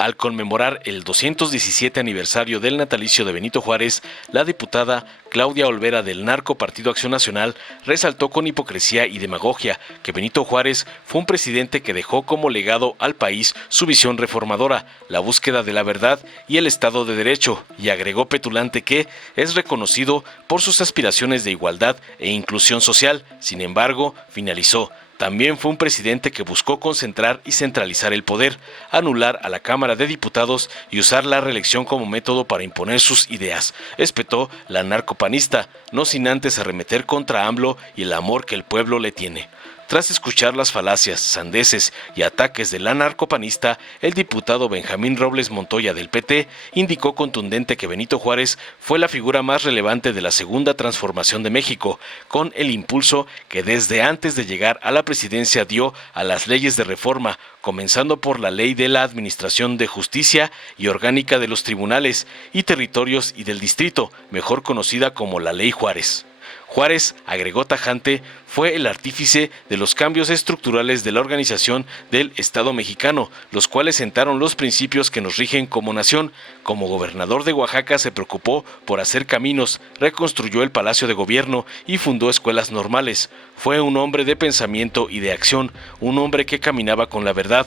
Al conmemorar el 217 aniversario del natalicio de Benito Juárez, la diputada Claudia Olvera del Narco Partido Acción Nacional resaltó con hipocresía y demagogia que Benito Juárez fue un presidente que dejó como legado al país su visión reformadora, la búsqueda de la verdad y el Estado de Derecho, y agregó petulante que es reconocido por sus aspiraciones de igualdad e inclusión social. Sin embargo, finalizó: también fue un presidente que buscó concentrar y centralizar el poder, anular a la Cámara de Diputados y usar la reelección como método para imponer sus ideas, espetó la narcopanista, no sin antes arremeter contra AMLO y el amor que el pueblo le tiene. Tras escuchar las falacias, sandeces y ataques de la narcopanista, el diputado Benjamín Robles Montoya del PT indicó contundente que Benito Juárez fue la figura más relevante de la segunda transformación de México, con el impulso que desde antes de llegar a la presidencia dio a las leyes de reforma, comenzando por la Ley de la Administración de Justicia y Orgánica de los Tribunales y Territorios y del Distrito, mejor conocida como la Ley Juárez. Juárez, agregó tajante, fue el artífice de los cambios estructurales de la organización del Estado mexicano, los cuales sentaron los principios que nos rigen como nación. Como gobernador de Oaxaca se preocupó por hacer caminos, reconstruyó el Palacio de Gobierno y fundó escuelas normales. Fue un hombre de pensamiento y de acción, un hombre que caminaba con la verdad,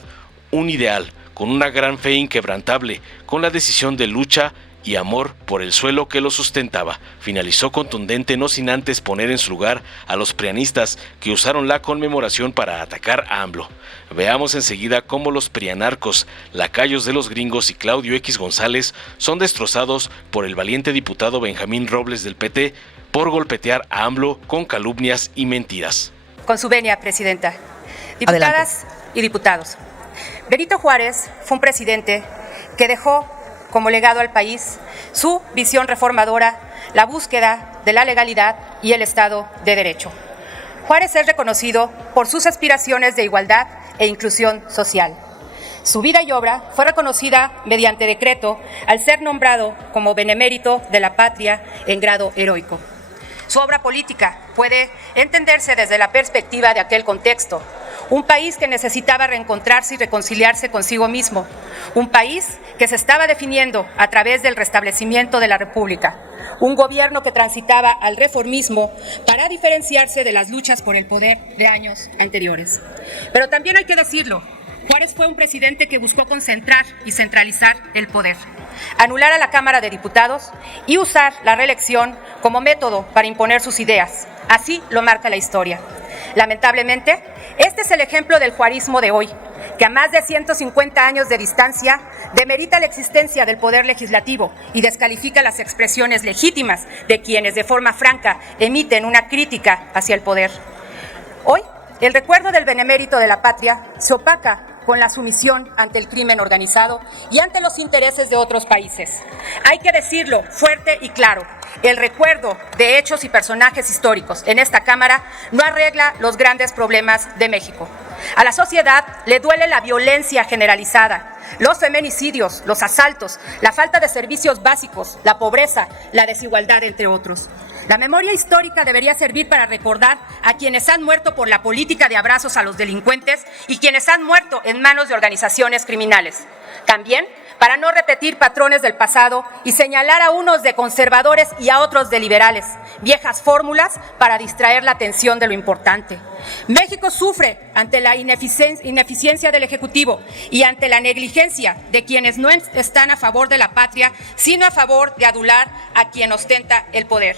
un ideal, con una gran fe inquebrantable, con la decisión de lucha y amor por el suelo que lo sustentaba. Finalizó contundente, no sin antes poner en su lugar a los prianistas que usaron la conmemoración para atacar a AMLO. Veamos enseguida cómo los prianarcos, lacayos de los gringos y Claudio X González son destrozados por el valiente diputado Benjamín Robles del PT por golpetear a AMLO con calumnias y mentiras. Con su venia, Presidenta. Diputadas Adelante. Y diputados, Benito Juárez fue un presidente que dejó como legado al país su visión reformadora, la búsqueda de la legalidad y el Estado de Derecho. Juárez es reconocido por sus aspiraciones de igualdad e inclusión social. Su vida y obra fue reconocida mediante decreto al ser nombrado como benemérito de la patria en grado heroico. Su obra política puede entenderse desde la perspectiva de aquel contexto, un país que necesitaba reencontrarse y reconciliarse consigo mismo, un país que se estaba definiendo a través del restablecimiento de la República, un gobierno que transitaba al reformismo para diferenciarse de las luchas por el poder de años anteriores. Pero también hay que decirlo, Juárez fue un presidente que buscó concentrar y centralizar el poder, anular a la Cámara de Diputados y usar la reelección como método para imponer sus ideas. Así lo marca la historia. Lamentablemente, este es el ejemplo del juarismo de hoy, que a más de 150 años de distancia demerita la existencia del poder legislativo y descalifica las expresiones legítimas de quienes de forma franca emiten una crítica hacia el poder. Hoy, el recuerdo del benemérito de la patria se opaca con la sumisión ante el crimen organizado y ante los intereses de otros países. Hay que decirlo fuerte y claro, el recuerdo de hechos y personajes históricos en esta Cámara no arregla los grandes problemas de México. A la sociedad le duele la violencia generalizada, los feminicidios, los asaltos, la falta de servicios básicos, la pobreza, la desigualdad, entre otros. La memoria histórica debería servir para recordar a quienes han muerto por la política de abrazos a los delincuentes y quienes han muerto en manos de organizaciones criminales. También para no repetir patrones del pasado y señalar a unos de conservadores y a otros de liberales, viejas fórmulas para distraer la atención de lo importante. México sufre ante la ineficiencia del Ejecutivo y ante la negligencia de quienes no están a favor de la patria, sino a favor de adular a quien ostenta el poder.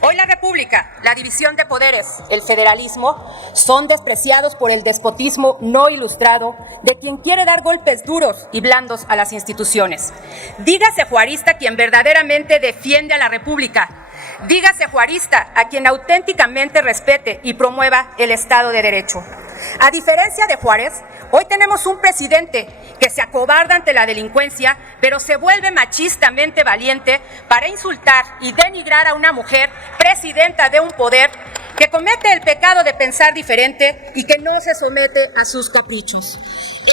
Hoy la República, la división de poderes, el federalismo, son despreciados por el despotismo no ilustrado de quien quiere dar golpes duros y blandos a las instituciones. Dígase juarista quien verdaderamente defiende a la República. Dígase juarista a quien auténticamente respete y promueva el Estado de Derecho. A diferencia de Juárez, hoy tenemos un presidente que se acobarda ante la delincuencia, pero se vuelve machistamente valiente para insultar y denigrar a una mujer presidenta de un poder que comete el pecado de pensar diferente y que no se somete a sus caprichos.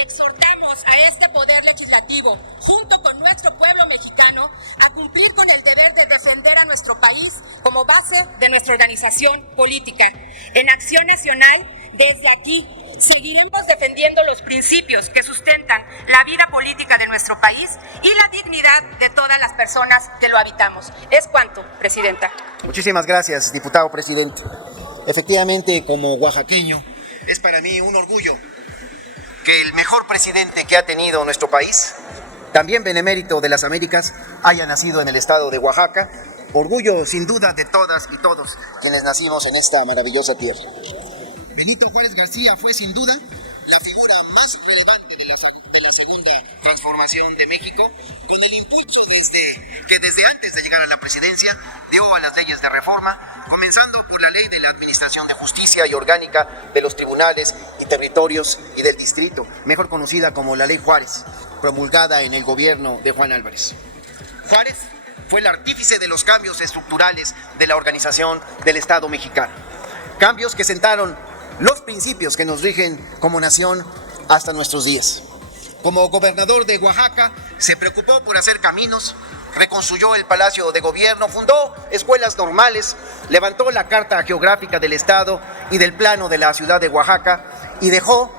Exhortamos a este poder legislativo, junto con nuestro pueblo mexicano, a cumplir con el deber de defender a nuestro país como base de nuestra organización política. En Acción Nacional, desde aquí, Seguiremos defendiendo los principios que sustentan la vida política de nuestro país y la dignidad de todas las personas que lo habitamos. Es cuanto, Presidenta. Muchísimas gracias, diputado presidente. Efectivamente, como oaxaqueño, es para mí un orgullo que el mejor presidente que ha tenido nuestro país, también benemérito de las Américas, haya nacido en el estado de Oaxaca. Orgullo sin duda de todas y todos quienes nacimos en esta maravillosa tierra. Benito Juárez García fue sin duda la figura más relevante de la segunda transformación de México, con el impulso que desde antes de llegar a la presidencia dio a las leyes de reforma, comenzando por la ley de la Administración de Justicia y Orgánica de los Tribunales y Territorios y del Distrito, mejor conocida como la Ley Juárez, promulgada en el gobierno de Juan Álvarez. Juárez fue el artífice de los cambios estructurales de la organización del Estado mexicano, cambios que sentaron los principios que nos rigen como nación hasta nuestros días. Como gobernador de Oaxaca, se preocupó por hacer caminos, reconstruyó el Palacio de Gobierno, fundó escuelas normales, levantó la Carta Geográfica del Estado y del Plano de la ciudad de Oaxaca y dejó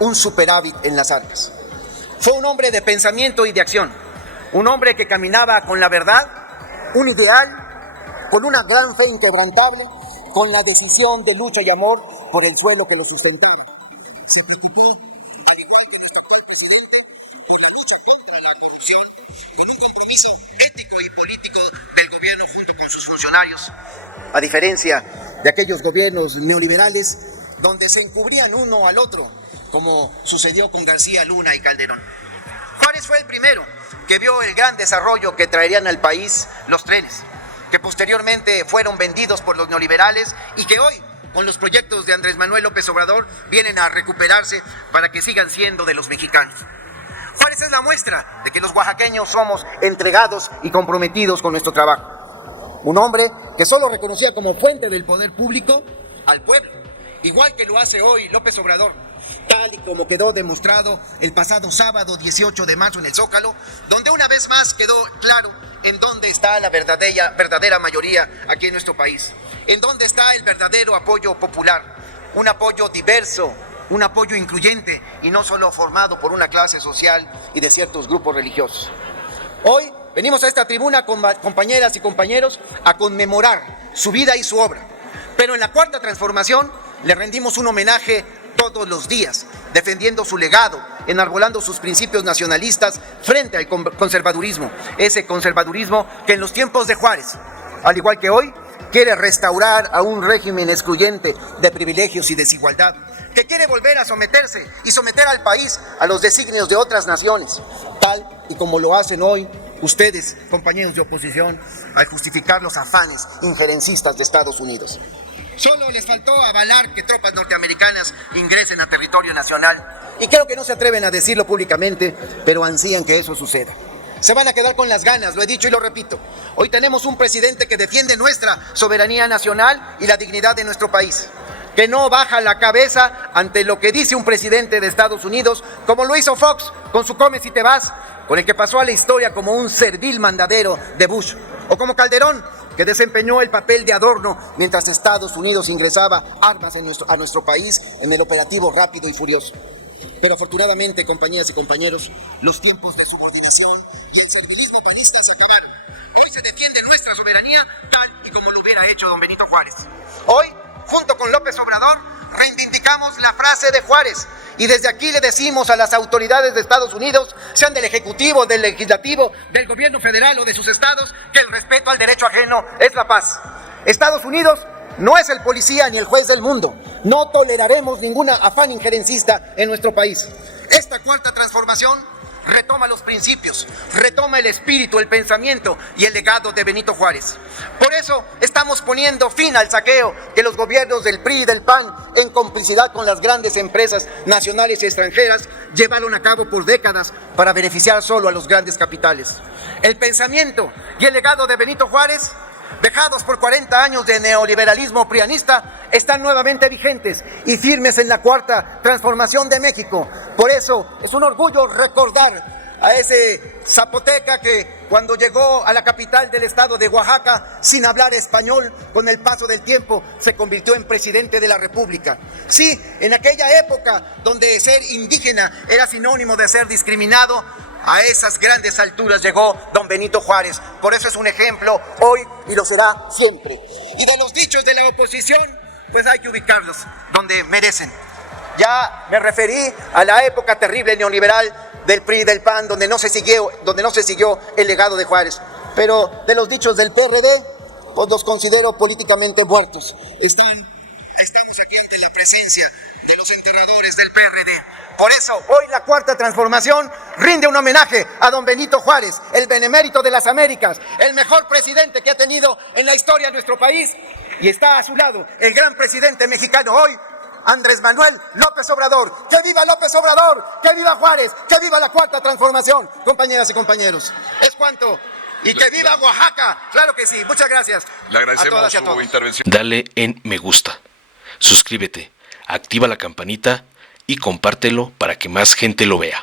un superávit en las arcas. Fue un hombre de pensamiento y de acción, un hombre que caminaba con la verdad, un ideal, con una gran fe inquebrantable, con la decisión de lucha y amor por el suelo que lo sustentaba. Se preocupó, al igual que nuestro actual presidente, por la lucha contra la corrupción, con un compromiso ético y político del gobierno junto con sus funcionarios. A diferencia de aquellos gobiernos neoliberales donde se encubrían uno al otro, como sucedió con García Luna y Calderón. Juárez fue el primero que vio el gran desarrollo que traerían al país los trenes, que posteriormente fueron vendidos por los neoliberales y que hoy, con los proyectos de Andrés Manuel López Obrador, vienen a recuperarse para que sigan siendo de los mexicanos. Juárez es la muestra de que los oaxaqueños somos entregados y comprometidos con nuestro trabajo. Un hombre que solo reconocía como fuente del poder público al pueblo, igual que lo hace hoy López Obrador, tal y como quedó demostrado el pasado sábado 18 de marzo en el Zócalo, donde una vez más quedó claro en dónde está la verdadera mayoría aquí en nuestro país, en dónde está el verdadero apoyo popular, un apoyo diverso, un apoyo incluyente y no solo formado por una clase social y de ciertos grupos religiosos. Hoy venimos a esta tribuna, compañeras y compañeros, a conmemorar su vida y su obra, pero en la Cuarta Transformación le rendimos un homenaje todos los días, defendiendo su legado, enarbolando sus principios nacionalistas frente al conservadurismo, ese conservadurismo que en los tiempos de Juárez, al igual que hoy, quiere restaurar a un régimen excluyente de privilegios y desigualdad, que quiere volver a someterse y someter al país a los designios de otras naciones, tal y como lo hacen hoy ustedes, compañeros de oposición, al justificar los afanes injerencistas de Estados Unidos. Solo les faltó avalar que tropas norteamericanas ingresen a territorio nacional. Y creo que no se atreven a decirlo públicamente, pero ansían que eso suceda. Se van a quedar con las ganas, lo he dicho y lo repito. Hoy tenemos un presidente que defiende nuestra soberanía nacional y la dignidad de nuestro país, que no baja la cabeza ante lo que dice un presidente de Estados Unidos, como lo hizo Fox con su Come si te vas, con el que pasó a la historia como un servil mandadero de Bush, o como Calderón, que desempeñó el papel de adorno mientras Estados Unidos ingresaba armas a nuestro país en el operativo Rápido y Furioso. Pero afortunadamente, compañeras y compañeros, los tiempos de subordinación y el servilismo panista se acabaron. Hoy se defiende nuestra soberanía tal y como lo hubiera hecho don Benito Juárez. Hoy, junto con López Obrador, reivindicamos la frase de Juárez y desde aquí le decimos a las autoridades de Estados Unidos, sean del Ejecutivo, del Legislativo, del Gobierno Federal o de sus estados, que el respeto al derecho ajeno es la paz. Estados Unidos no es el policía ni el juez del mundo. No toleraremos ningún afán injerencista en nuestro país. Esta Cuarta Transformación retoma los principios, retoma el espíritu, el pensamiento y el legado de Benito Juárez. Por eso estamos poniendo fin al saqueo que los gobiernos del PRI y del PAN, en complicidad con las grandes empresas nacionales y extranjeras, llevaron a cabo por décadas para beneficiar solo a los grandes capitales. El pensamiento y el legado de Benito Juárez, vejados por 40 años de neoliberalismo prianista, están nuevamente vigentes y firmes en la Cuarta Transformación de México. Por eso es un orgullo recordar a ese zapoteca que cuando llegó a la capital del estado de Oaxaca sin hablar español, con el paso del tiempo se convirtió en presidente de la República. Sí, en aquella época donde ser indígena era sinónimo de ser discriminado, a esas grandes alturas llegó don Benito Juárez. Por eso es un ejemplo hoy y lo será siempre. Y de los dichos de la oposición, pues hay que ubicarlos donde merecen. Ya me referí a la época terrible neoliberal del PRI y del PAN, donde no se siguió el legado de Juárez. Pero de los dichos del PRD, pues los considero políticamente muertos. Estamos aquí ante la presencia de los enterradores del PRD. Por eso, hoy la Cuarta Transformación rinde un homenaje a don Benito Juárez, el benemérito de las Américas, el mejor presidente que ha tenido en la historia de nuestro país. Y está a su lado el gran presidente mexicano hoy, Andrés Manuel López Obrador. ¡Que viva López Obrador! ¡Que viva Juárez! ¡Que viva la Cuarta Transformación! Compañeras y compañeros, es cuanto. ¡Y que viva Oaxaca! ¡Claro que sí! Muchas gracias. Le agradecemos a todas y a su todos. intervención. Dale en me gusta, suscríbete, activa la campanita y compártelo para que más gente lo vea.